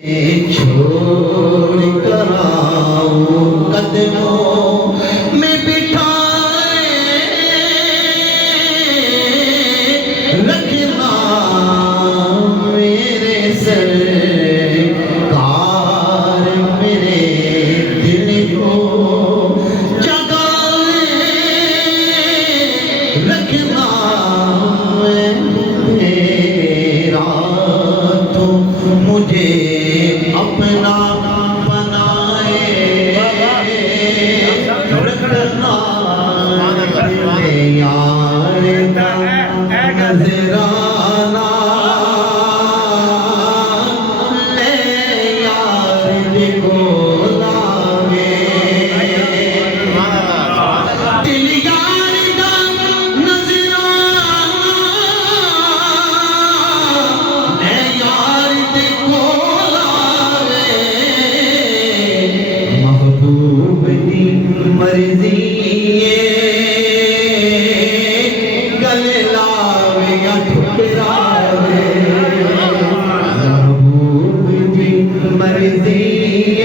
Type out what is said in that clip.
چھوڑ کر آؤں قدموں میں بٹھائے رکھنا میرے سرکار میرے دل کو جگائے رکھنا میرا تو مجھے اپنا بنائے رکھنا یار کا نظرانہ لے یار کو لاوے دل یار کا نظرانہ لے یار کو لاوے محبوب دی مرضی گلے لاوے یا ٹھکراوے محبوب دی مرضی